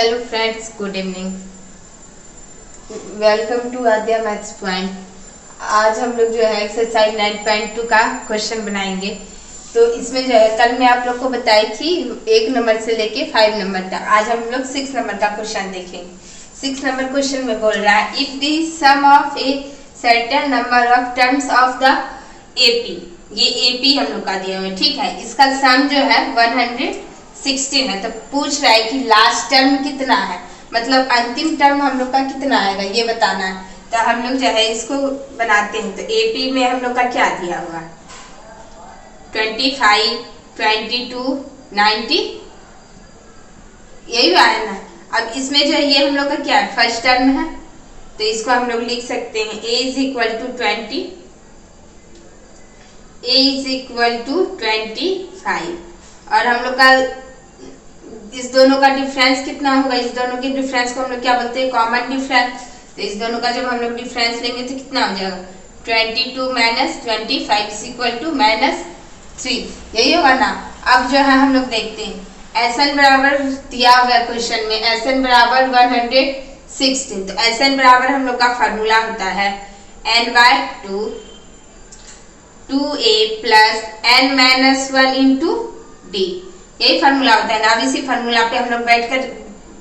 Hello friends, good evening. Welcome to Aadya maths point. आज हम लोग जो है एक्सरसाइज 9.2 का क्वेश्चन बनाएंगे। तो इसमें जो है कल मैं आप लोग को बताई थी 1 नंबर से लेके 5 नंबर तक। आज हम लोग 6 नंबर का क्वेश्चन देखेंगे। 6 नंबर क्वेश्चन में बोल रहा है if the sum of a certain number of terms of the AP. ये एपी हम लोग का दिया हुआ है, ठीक है। इसका सम जो है 116 है। तो पूछ रहा है कि लास्ट टर्म कितना है, मतलब अंतिम टर्म हम लोग का कितना आएगा ये बताना है। तो हम लोग जो है इसको बनाते हैं। तो एपी में हम लोग का क्या दिया हुआ, 25, 22, 90, यही आया ना। अब इसमें जो है ये हम लोग का क्या है, फर्स्ट टर्म है। तो इसको हम लोग लिख सकते हैं a is equal to 20, a is equal to 25। और हम लोग का इस दोनों का डिफरेंस कितना होगा, इस दोनों के डिफरेंस को हम लोग क्या बोलते हैं, कॉमन डिफरेंस। तो इस दोनों का जब हम लोग डिफरेंस लेंगे तो कितना हो जाएगा, 22 माइनस 25 इज इक्वल टू -3, यही होगा ना। अब जो है हम लोग देखते हैं SN बराबर दिया हुआ है क्वेश्चन में, SN बराबर 116। तो SN बराबर हम लोग का फार्मूला होता है n/2 2a plus n-1 into d, यही फार्मूला होता है ना। अब इसी फार्मूला पे हम लोग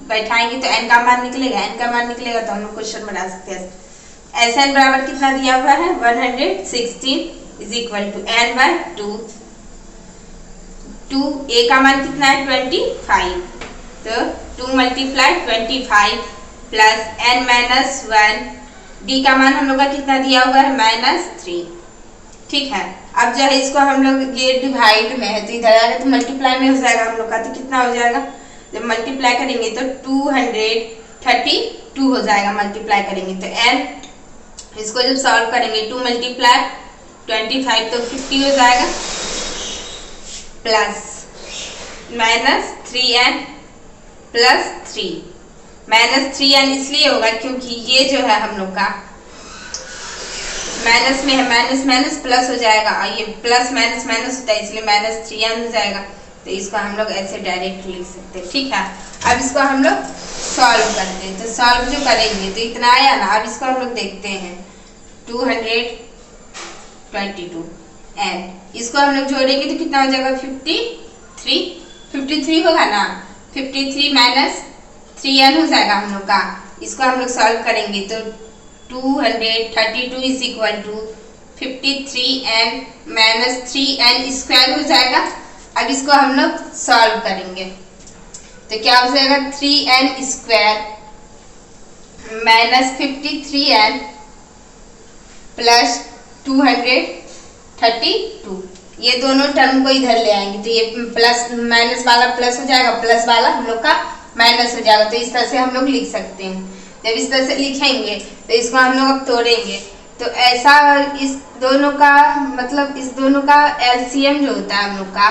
बैठाएंगे तो n का मान निकलेगा, n का मान निकलेगा तो हम लोग क्वेश्चन बना सकते हैं। SN बराबर कितना दिया हुआ है 116 is equal to n/2, 2a का मान कितना है 25, तो 2 मल्टीप्लाई 25 प्लस n-1, d का मान हम लोग का कितना दिया हुआ है -3, ठीक है। अब जो है इसको हम लोग ये डिवाइड में है तो इधर आएगा तो मल्टीप्लाई में हो जाएगा हम लोग का। तो कितना हो जाएगा, जब मल्टीप्लाई करेंगे तो 232 हो जाएगा मल्टीप्लाई करेंगे। तो n इसको जब सॉल्व करेंगे 2 मल्टीप्लाई 25 तो 50 हो जाएगा, प्लस -3n प्लस 3, -3n इसलिए होगा क्योंकि ये जो है हम लोग का माइनस में है, माइनस माइनस प्लस हो जाएगा और ये प्लस माइनस माइनस होता है इसलिए -3n हो जाएगा। तो इसको हम लोग ऐसे डायरेक्ट लिख सकते हैं, ठीक है। अब इसको हम लोग सॉल्व करते हैं। तो सॉल्व जो करेंगे तो इतना आया ना। अब इसको हम लोग देखते हैं 222 n, इसको हम लोग जोड़ेंगे तो कितना हो जाएगा 53 होगा ना। 53 माइनस 3n हो जाएगा हम लोग का। इसको हम लोग सॉल्व करेंगे तो 232 is equal to 53n minus 3n square हो जाएगा। अब इसको हम लोग सॉल्व करेंगे तो क्या हो जाएगा 3n square minus 53n plus 232, ये दोनों टर्म को इधर ले आएंगे तो ये प्लस माइनस वाला प्लस हो जाएगा, प्लस वाला हम लोग का माइनस हो जाएगा। तो इस तरह से हम लोग लिख सकते हैं। जब इस तरह से लिखेंगे तो इसको हम लोग अब तोड़ेंगे तो ऐसा इस दोनों का मतलब इस दोनों का LCM जो होता है हम लोग का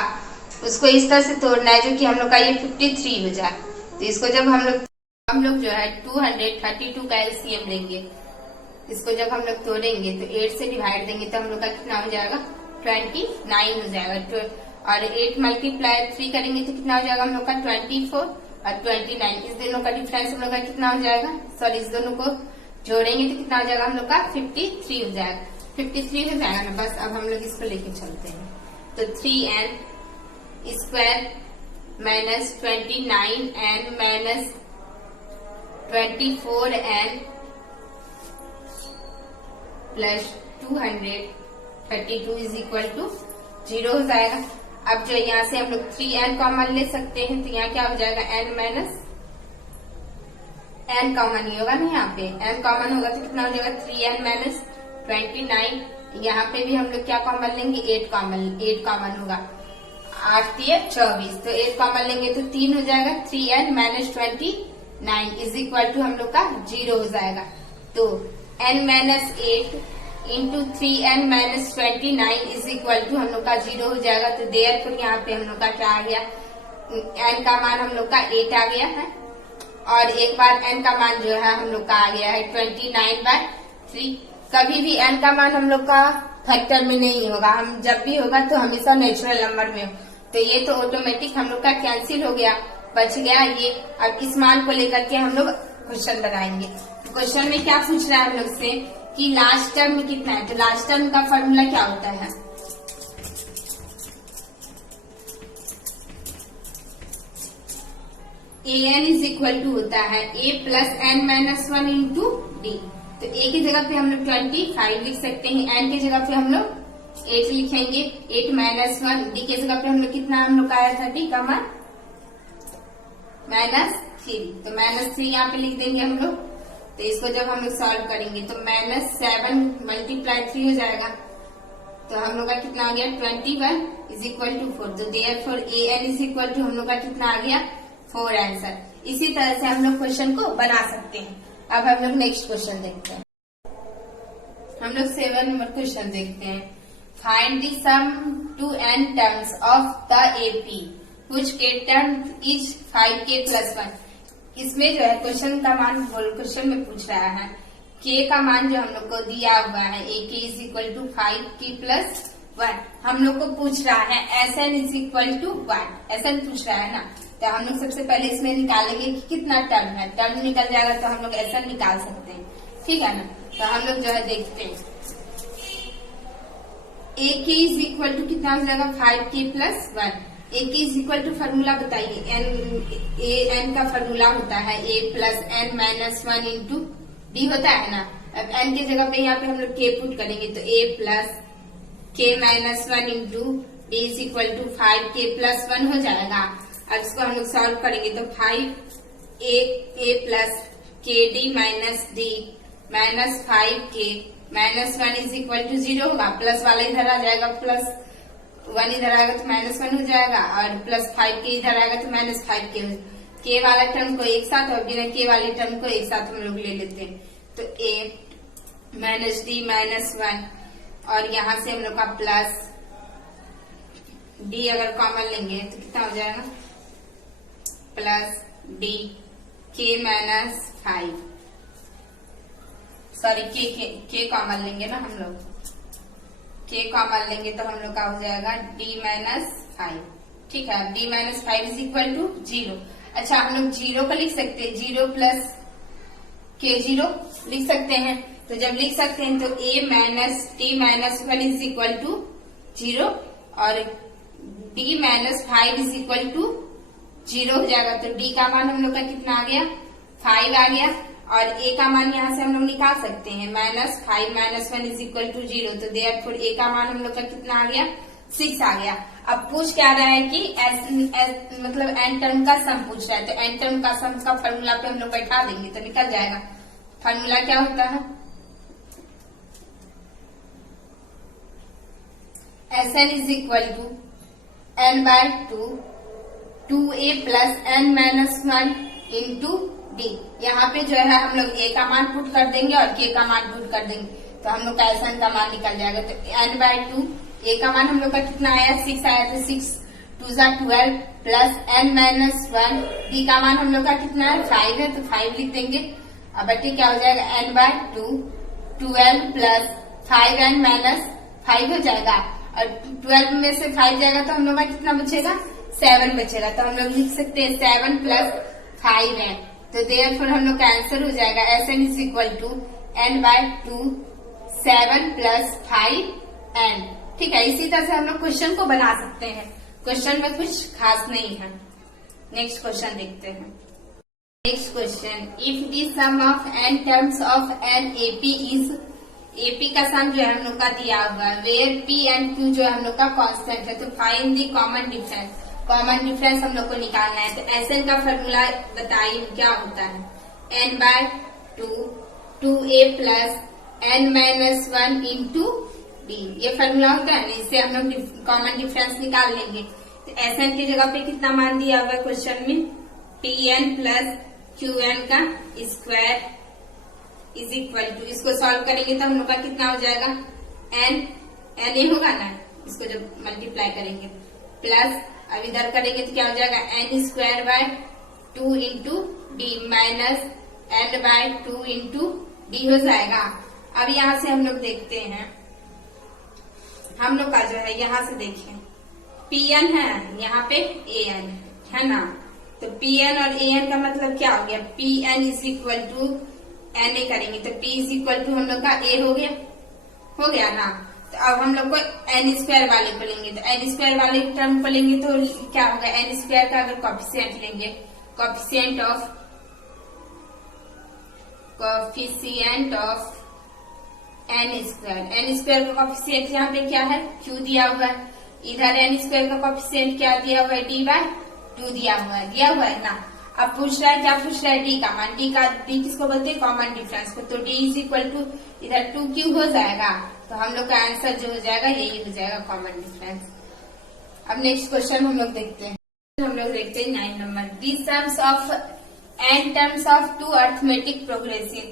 उसको इस तरह से तोड़ना है जो कि हम लोग का ये 53 हो जाए। तो इसको जब हम लोग जो है 232 का LCM लेंगे, इसको जब हम लोग तोड़ेंगे तो 8 से डिवाइड देंगे तो हम लोग का कितना हो जाएगा 29 हो जाएगा। और 8 मल्टीप्लाई 3 करेंगे तो कितना हो जाएगा हम लोग का 24 और 29। इस दोनों का डिफरेंस हम लोग का कितना हो जाएगा, सॉरी इस दोनों को जोड़ेंगे तो कितना हो जाएगा हम लोग का 53 हो जाएगा। 53 हो जाएगा ना। बस अब हम लोग इसको लेके चलते हैं तो 3n square minus 29n minus 24n plus 232 is equal to 0 हो जाएगा। अब जो यहाँ से हम लोग 3n कॉमन ले सकते हैं तो यहाँ क्या हो जाएगा n माइनस n कॉमन ही होगा ना। यहाँ पे n कॉमन होगा तो कितना हो जाएगा 3n माइनस 29। यहाँ पे भी हम लोग क्या कॉमन लेंगे 8 कॉमन होगा, 8 3 24 तो 8 कॉमन लेंगे तो 3 हो जाएगा। 3n minus 29 is equal to हम लोग का 0 हो जाएगा। तो n minus 8 into 3n minus 29 is equal to हम लोग का 0 हो जाएगा। तो देयरफॉर यहाँ पे हम लोग का क्या आ गया, n का मान हम लोग का 8 आ गया है और एक बार n का मान जो है हम लोग का आ गया है 29/3। कभी भी n का मान हम लोग का फैक्टर में नहीं होगा, हम जब भी होगा तो हमेशा नेचुरल नंबर में हो। तो ये तो ऑटोमेटिक हम लोग का कैंसिल हो गया। बच गया ये। अब इस मान को लेकर के हम लोग क्वेश्चन बनाएंगे। तो क्वेश्चन में क्या पूछ रहा है हम लोग से कि लास्ट टर्म में कितना है। तो लास्ट टर्म का फॉर्मूला क्या होता है, an इज इक्वल टू होता है a plus n minus 1 into d. तो a की जगह पे हम लोग 25 लिख सकते हैं, n की जगह पे हम लोग 8 लिखेंगे, 8 माइनस 1, डी की जगह पे हम लोग कितना हम लोग का आया था, डी का मान -3। तो -3 यहाँ पे लिख देंगे हम लोग। तो इसको जब हम लोग सॉल्व करेंगे तो -7 मल्टीप्लाई 3 हो जाएगा। तो हम लोग का कितना आ गया 21 इज इक्वल टू 4। तो therefore an is equal to हम लोग का कितना आ गया 4 आंसर। इसी तरह से हम लोग क्वेश्चन को बना सकते हैं। अब हम लोग नेक्स्ट क्वेश्चन देखते हैं। हम लोग 7 नंबर क्वेश्चन देखते हैं। Find the sum to n terms of the AP which k term is 5k plus 1। इसमें जो है क्वेश्चन का मान क्वेश्चन में पूछ रहा है k का मान जो हम लोग को दिया हुआ है ak is equal to 5k plus 1। हम लोग को पूछ रहा है sn is equal to 1। sn पूछ रहा है ना, तो हम लोग सबसे पहले इसमें निकालेंगे कि कितना टर्म है। टर्म निकल जाएगा तो हम लोग sn निकाल सकते हैं, ठीक है ना। तो हम लोग जो है देखते हैं ak इज इक्वल टू कितना हो जाएगा 5k प्लस 1। एक इज इक्वल टू फॉर्मूला बताइए, एन का फॉर्मूला होता है a plus n minus 1 into d होता है ना। अब एन की जगह पे यहाँ पे हम लोग के पुट करेंगे तो a plus k minus 1 into d is equal to 5k plus 1 हो जाएगा। अब इसको हम लोग सॉल्व करेंगे तो 5a plus k d minus d minus 5k minus 1 is equal to 0 होगा। प्लस वाला इधर आ जाएगा, प्लस 1 इधर आएगा तो -1 हो जाएगा, और प्लस 5k इधर आएगा तो -5k। k वाला टर्म को एक साथ और बिना k वाले टर्म को एक साथ हम लोग ले लेते हैं। तो a माइनस डी माइनस 1 और यहाँ से हम लोग का प्लस d अगर कॉमन लेंगे तो कितना हो जाएगा plus d k minus 5, sorry k common लेंगे ना हम लोग, k कॉमन लेंगे तो हम लोग का हो जाएगा d माइनस 5, ठीक है। d minus 5 is equal to 0। अच्छा हम लोग 0 को लिख सकते हैं, 0 प्लस k0 लिख सकते हैं। तो जब लिख सकते हैं तो a minus d minus 1 is equal to 0 और d minus 5 is equal to 0 हो जाएगा। तो d का मान हम लोग का कितना आ गया 5 आ गया, और a का मान यहाँ से हम लोग निकाल सकते हैं -5 माइनस 1 इज इक्वल टू 0। तो देयरफॉर a का मान हम लोग का कितना आ गया 6 आ गया। अब पूछ क्या रहा है कि मतलब n टर्म का सम पूछ रहा है। तो n टर्म का सम का फॉर्मूला पे हम लोग बैठा देंगे तो निकल जाएगा। फॉर्मूला क्या होता है Sn is equal to n/2 2a plus n minus 1 into d. यहाँ पे जो है हम लोग a का मान पुट कर देंगे और k का मान पुट कर देंगे तो हम लोग का Sn का मान निकल जाएगा। तो n/2 a का मान हम लोग का कितना आया 6 आया, तो 6 2 12 प्लस n माइनस 1। डी का मान हम लोग का कितना है 5 है, तो 5 लिख देंगे। अब बच्चे क्या हो जाएगा n/2 12 प्लस 5n माइनस 5 हो जाएगा, और 12 में से 5 जाएगा तो हम लोग का कितना बचेगा 7 बचेगा। तो हम लोग लिख सकते हैं 7 प्लस 5 है। तो देयरफॉर हम लोग का आंसर हो जाएगा Sn is equal to n/2 7 plus 5n, ठीक है। इसी तरह से हम लोग क्वेश्चन को बना सकते हैं, क्वेश्चन में कुछ खास नहीं है। नेक्स्ट क्वेश्चन देखते हैं। Next question, if the sum of n terms of an AP is, AP का सम जो है हम लोग का दिया हुआ है, वेयर P एंड Q जो है हम लोग का कांस्टेंट है। तो find the common difference, common difference हम लोग को निकालना है। तो Sn का फॉर्मूला बताइए क्या होता है, n/2 2a plus n minus 1 into D, ये फॉर्मूला होता है ना, इससे हम लोग कॉमन डिफरेंस निकाल लेंगे। तो Sn की जगह पे कितना मान दिया हुआ है क्वेश्चन में, Pn प्लस Qn का स्क्वायर इज इक्वल टू, इसको सॉल्व करेंगे तो हम लोग का कितना हो जाएगा n होगा ना, इसको जब मल्टीप्लाई करेंगे प्लस, अब इधर करेंगे तो क्या हो जाएगा n²/2 into D minus n/2 into D हो जाएगा। अब यहाँ से हम लोग देखते हैं, हम लोग का जो है यहाँ से देखें Pn है, यहाँ पे An है ना, तो पी एन और ए एन का मतलब क्या हो गया, p n is equal to n a करेंगे तो पी इज इक्वल टू हम लोग का ए हो गया ना। तो अब हम लोग को एन स्क्वायर वाले को लेंगे, तो एन स्क्वायर वाले टर्म को लेंगे तो क्या होगा, एन स्क्वायर का अगर कॉफिशिएंट लेंगे, कॉफिशिएंट ऑफ एन स्क्वायर का कॉफिशिएंट यहाँ पे क्या है, क्यू दिया हुआ है। इधर एन स्क्वायर का कॉफिशिएंट क्या दिया हुआ है, डी बाय टू दिया हुआ है ना। अब पूछ रहा है, क्या पूछ रहा है, डी का मान। डी किसको बोलते हैं, कॉमन डिफरेंस को। तो डी इज इक्वल टू इधर 2q हो जाएगा, तो हम लोग का आंसर जो हो जाएगा यही हो जाएगा, कॉमन डिफरेंस। अब नेक्स्ट क्वेश्चन हम लोग देखते हैं 9 number. The sums of n terms of two arithmetic progression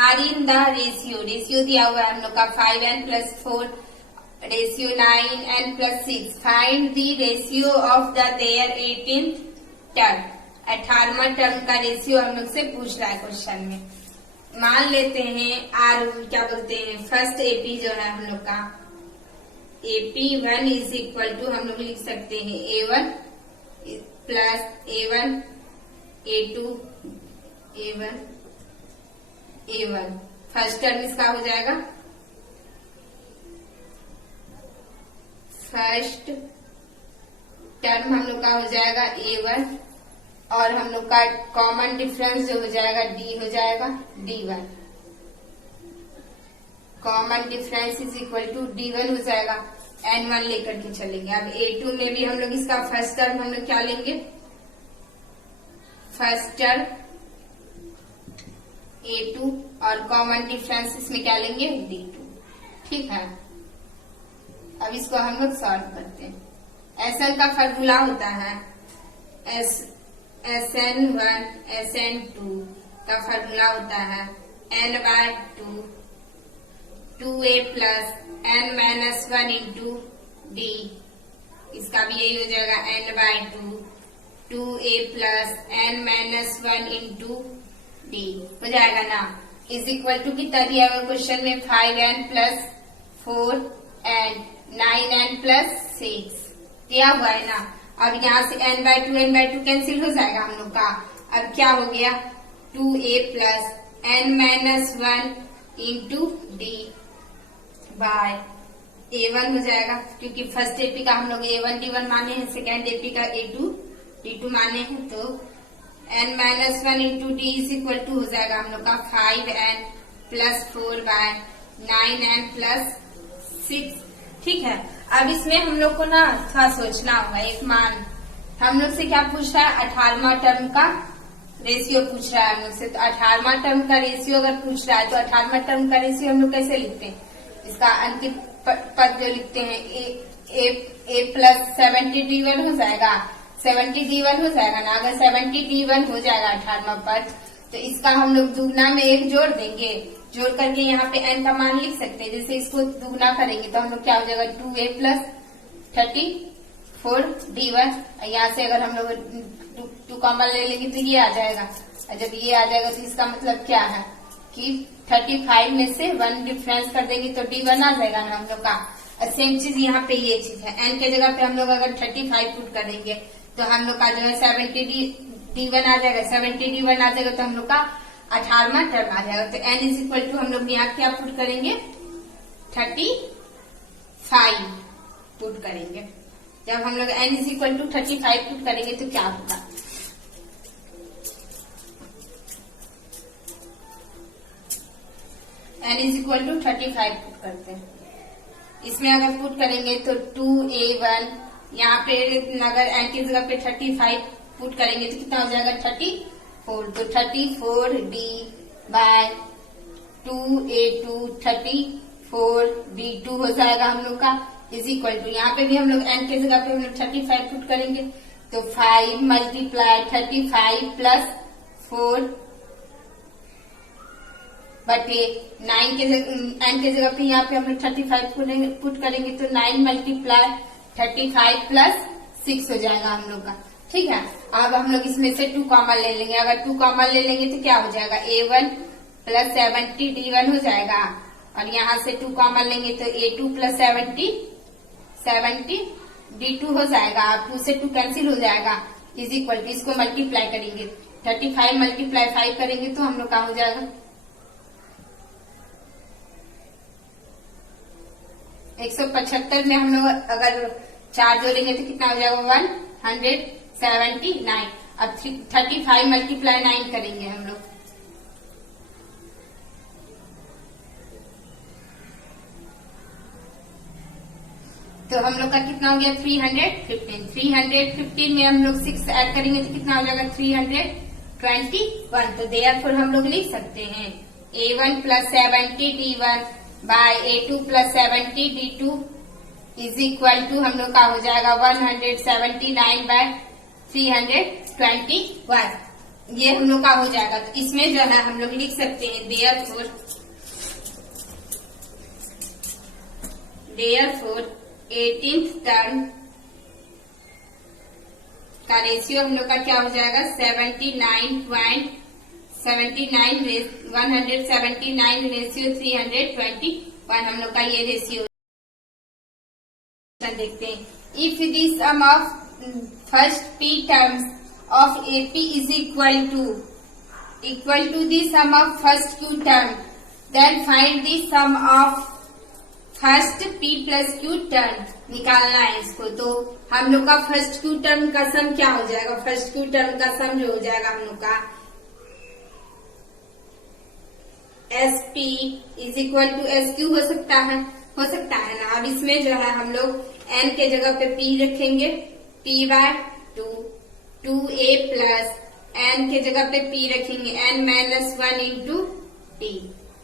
are in the ratio दिया हुआ है हम लोग का 5n plus 4 ratio 9n plus 6। Find the ratio of the their 18th term. 18वां टर्म का रेशियो हम लोग से पूछ रहा है क्वेश्चन में। मान लेते हैं आर क्या बोलते हैं, फर्स्ट एपी जो है हम लोग का AP1 इज इक्वल टू हम लोग लिख सकते हैं A1 plus A1 A2 A1 first term इसका हो जाएगा, फर्स्ट टर्म हम लोग का हो जाएगा A1 और हम लोग का कॉमन डिफरेंस जो हो जाएगा D हो जाएगा D1। Common difference is equal to D1 हो जाएगा, N1 लेकर के चलेंगे। अब A2 में भी हम लोग इसका फर्स्ट टर्म हम लोग क्या लेंगे, फर्स्ट टर्म A2 और कॉमन डिफरेंस इसमें क्या लेंगे D2। ठीक है, अब इसको हम लोग सॉल्व करते हैं। SN का फॉर्मूला होता है SN1 SN2 का फॉर्मूला होता है n/2 2a plus n-1 into D। इसका भी यही हो जाएगा n/2 2a plus n-1 into D हो जाएगा ना। इज इक्वल टू कितना दिया हुआ क्वेश्चन में, 5n plus 4n 9n plus 6 दिया हुआ है ना। अब यहाँ से n/2 कैंसिल हो जाएगा हम लोग का। अब क्या हो गया, 2a plus n-1 into D bye A1 हो जाएगा, क्योंकि फर्स्ट एपी का हम लोग A1 D1 माने हैं, सेकेंड एपी का A2 D2 माने हैं। तो n-1 into D is equal to हो जाएगा हम लोग का 5n plus 4 bye 9n plus 6। ठीक है, अब इसमें हम लोग को ना थोड़ा सोचना होगा। एक मान हम लोग से क्या पूछ रहा है, 18वां टर्म का रेशियो पूछ रहा है हम लोग से। तो 18वां टर्म का रेशियो अगर पूछ रहा है तो 18वां टर्म का रेशियो हम लोग कैसे लिखते हैं, इसका अंतिम पद जो लिखते हैं a प्लस 70 D1 हो जाएगा, 70 D1 हो जाएगा ना। अगर 70 D1 हो जाएगा 18वां पद, तो इसका हम लोग दुगना में एक जोड़ देंगे, जोड़ करके यहाँ पे n का मान लिख सकते हैं। जैसे इसको दुगना करेंगे तो हम लोग क्या हो जाएगा, 2a प्लस 34 D1। यहाँ से अगर हम लोग 2 कॉमन ले लेंगे तो ये आ जाएगा, और जब ये आ जाएगा तो इसका मतलब क्या है कि 35 में से 1 डिफरेंस कर देंगे तो D1 आ जाएगा ना हम लोग का। और सेम चीज यहाँ पे ये चीज है, n के जगह पे हम लोग अगर 35 पुट करेंगे तो हम लोग का जो है 70 D1 आ जाएगा, 70 D1 आ जाएगा तो हम लोग का 18वां टर्म आ जाएगा। तो n इज इक्वल टू हम लोग यहाँ क्या पुट करेंगे, 35 पुट करेंगे। जब हम लोग n is equal to 35 put करेंगे तो क्या होगा, n is equal to 35 put करते हैं। इसमें अगर पुट करेंगे तो 2a1, यहाँ पे अगर n की जगह पे 35 पुट करेंगे तो कितना हो जाएगा, 34। तो 34D बाय 2a2 34B2 हो जाएगा हम लोग का, इज इक्वल टू यहाँ पे भी हम लोग n के जगह पे हम लोग 35 पुट करेंगे तो 5 मल्टीप्लाई 35 प्लस 4 बटे 9 के n के जगह पे यहाँ पे हम लोग 35 पुट करेंगे तो 9 मल्टीप्लाई 35 प्लस 6 हो जाएगा हम लोग का। ठीक है, अब हम लोग इसमें से 2 कॉमन ले लेंगे। अगर 2 कॉमन ले लेंगे तो क्या हो जाएगा, A1 प्लस 70 D1 हो जाएगा, और यहाँ से 2 कॉमन लेंगे तो A2 प्लस 70 D2 हो जाएगा। 2 से 2 कैंसिल हो जाएगा इज इक्वल टू, इसको मल्टीप्लाई करेंगे 35 मल्टीप्लाई 5 करेंगे तो हम लोग का हो जाएगा 175 में हम लोग अगर 4 जोड़ेंगे तो कितना हो जाएगा 179। अब 35 मल्टीप्लाई 9 करेंगे हम लोग, तो हम लोग का कितना हो गया 315। 315 में हम लोग 6 ऐड करेंगे तो कितना हो जाएगा 321। तो देयरफॉर हम लोग लिख सकते हैं A1 + 70 D1 bye A2 + 70 D2 is equal to हम लोग का हो जाएगा 179 बाय 321। ये हम लोग का हो जाएगा। तो इसमें जो है हम लोग लिख सकते हैं देयरफॉर 18th टर्म का रेशियो हम लोग का क्या हो जाएगा 179 रेशियो 321 हम लोग का ये रेशियो देखते हैं। If the sum of first p terms of AP is equal to the sum of first q term, then find the sum of first p + q term. निकालना है इसको। तो हम लोग का फर्स्ट q टर्म का सम क्या हो जाएगा, फर्स्ट q टर्म का सम जो हो जाएगा हम लोग का SP is equal to SQ हो सकता है ना। अब इसमें जो है हम लोग n के जगह पे p रखेंगे, p/2 2a प्लस n के जगह पे p रखेंगे n - 1 इंटू p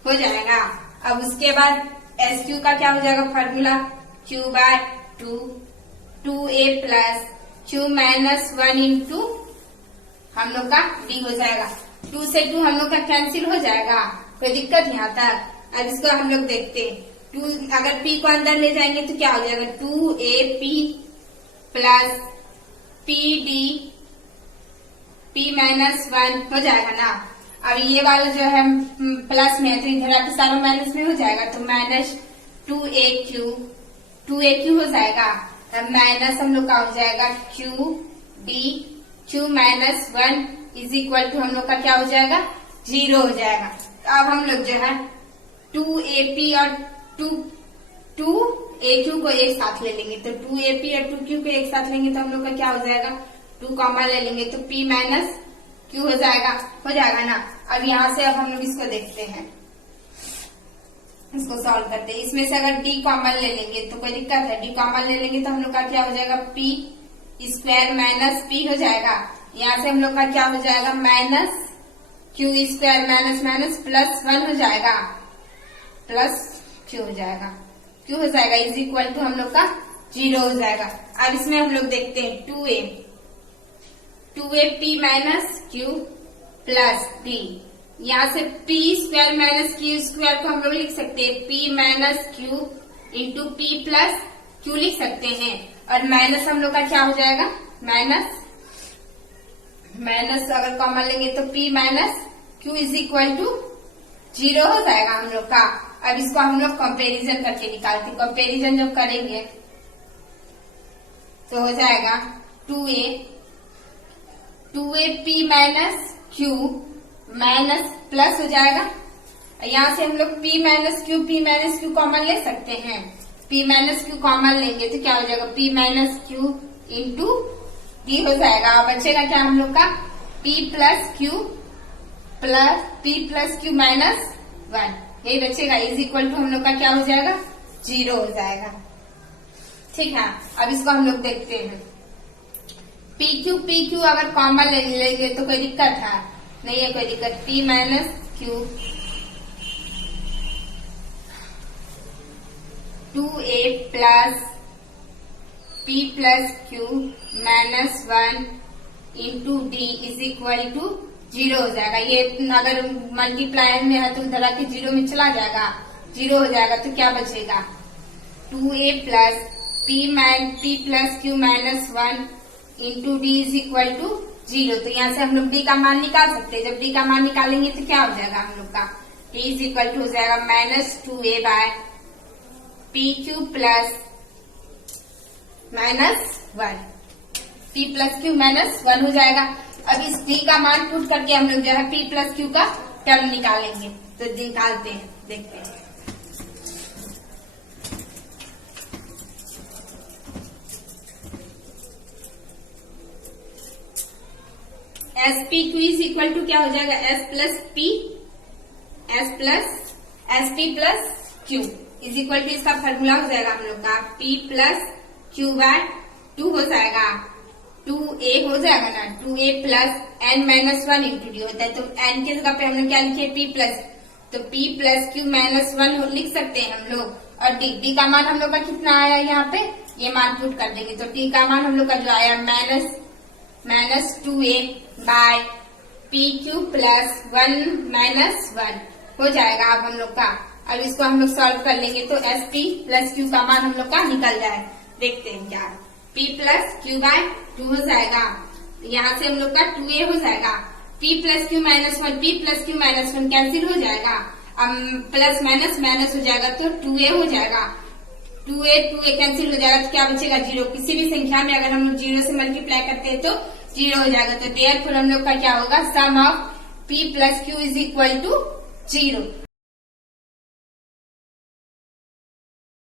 हो जाएगा। अब उसके बाद SQ का क्या हो जाएगा formula q/2 2a plus q - 1 into हम लोग का d हो जाएगा। 2 से 2 हम लोग का कैंसिल हो जाएगा, कोई दिक्कत नहीं आता। अब इसको हम लोग देखते हैं। 2 अगर p को अंदर ले जाएंगे तो क्या हो जाएगा 2AP प्लस PD p - 1 हो जाएगा ना। अब ये वाला जो है प्लस में है तो इधर आके सारा माइनस में हो जाएगा, तो -2AQ हो जाएगा। तब माइनस हम लोग का हो जाएगा QD q - 1 is equal to हम लोग का क्या हो जाएगा 0 हो जाएगा। तो अब हम लोग जो है 2AP और 2AQ को एक साथ ले लेंगे, तो 2AP और 2Q को एक साथ लेंगे तो हम लोग का क्या हो जाएगा 2 कॉमन ले लेंगे तो p - q हो जाएगा ना। अब यहाँ से अब हम लोग इसको देखते हैं, इसको सॉल्व करते हैं। इसमें से अगर d कॉमन ले लेंगे तो कोई दिक्कत है, d कॉमन ले लेंगे तो हम लोग का क्या हो जाएगा p² - p हो जाएगा। यहाँ से हम लोग का क्या हो जाएगा -q² -1 हो जाएगा, प्लस q हो जाएगा इज इक्वल टू हम लोग का 0 हो जाएगा। अब इसमें हम लोग देखते हैं 2AP - q प्लस d। यहाँ से p² - q² को हम लोग लिख सकते हैं p - q into p plus q लिख सकते हैं। और माइनस हम लोग का क्या हो जाएगा माइनस अगर कॉमन लेंगे तो p - q is equal to 0 हो जाएगा हम लोग का। अब इसको हम लोग कंपैरिजन करके निकालते हैं। कंपैरिजन जब करेंगे तो हो जाएगा 2AP - q माइनस प्लस हो जाएगा। यहाँ से हम लोग p - q कॉमन ले सकते हैं। p - q कॉमन लेंगे तो क्या हो जाएगा p - q इंटू d हो जाएगा। बचेगा क्या हम लोग का p + q - 1 यही बचेगा इज इक्वल टू हम लोग का क्या हो जाएगा 0 हो जाएगा। ठीक है। अब इसको हम लोग देखते हैं। PQ अगर कॉमन ले लेंगे तो कोई दिक्कत है नहीं है, कोई दिक्कत। p - q 2a plus p + q - 1 into d is equal to 0 हो जाएगा। ये अगर मल्टीप्लाई में है तो उधर आके 0 में चला जाएगा, 0 हो जाएगा। तो क्या बचेगा 2a plus p + q - 1 into d is equal to 0। तो यहाँ से हम लोग d का मान निकाल सकते हैं। जब d का मान निकालेंगे तो क्या हो जाएगा हम लोग का d इज इक्वल टू हो जाएगा -2a/pq plus -1 p p plus Q minus 1 हो जाएगा। अब इस p का मान पुट करके हम लोग जो है p प्लस क्यू का टर्म निकालेंगे। तो निकालते हैं, देखते हैं। S p q is equal to क्या हो जाएगा, s plus p plus q is equal to इसका फॉर्मूला हो जाएगा हम लोग का p प्लस क्यू बाय 2 हो जाएगा, 2a हो जाएगा ना, 2a plus n minus 1 into d होता है। तो n की जगह पे हम लोग क्या लिखे, p प्लस, तो p प्लस क्यू माइनस 1 लिख सकते हैं हम लोग। और डी का मान हम लोग का कितना आया यहाँ पे, ये मान पुट कर देंगे। तो टी का मान हम लोग का जो आया minus 2a by P Q plus 1 minus 1 हो जाएगा अब हम लोग का। अब इसको हम लोग सॉल्व कर लेंगे तो एस पी प्लस क्यू का मान हम लोग का निकल जाए। देखते हैं क्या, p प्लस क्यू बाय 2 हो जाएगा, यहाँ से हम लोग का 2a हो जाएगा, p plus Q minus 1, p plus Q minus 1 cancel हो जाएगा, अब प्लस माइनस माइनस हो जाएगा तो 2a हो जाएगा, 2a कैंसिल हो जाएगा तो क्या बचेगा, 0। किसी भी संख्या में अगर हम लोग 0 से मल्टीप्लाई करते हैं तो 0 हो जाएगा। तो देयरफॉर हम लोग का क्या होगा, sum of p plus q is equal to 0।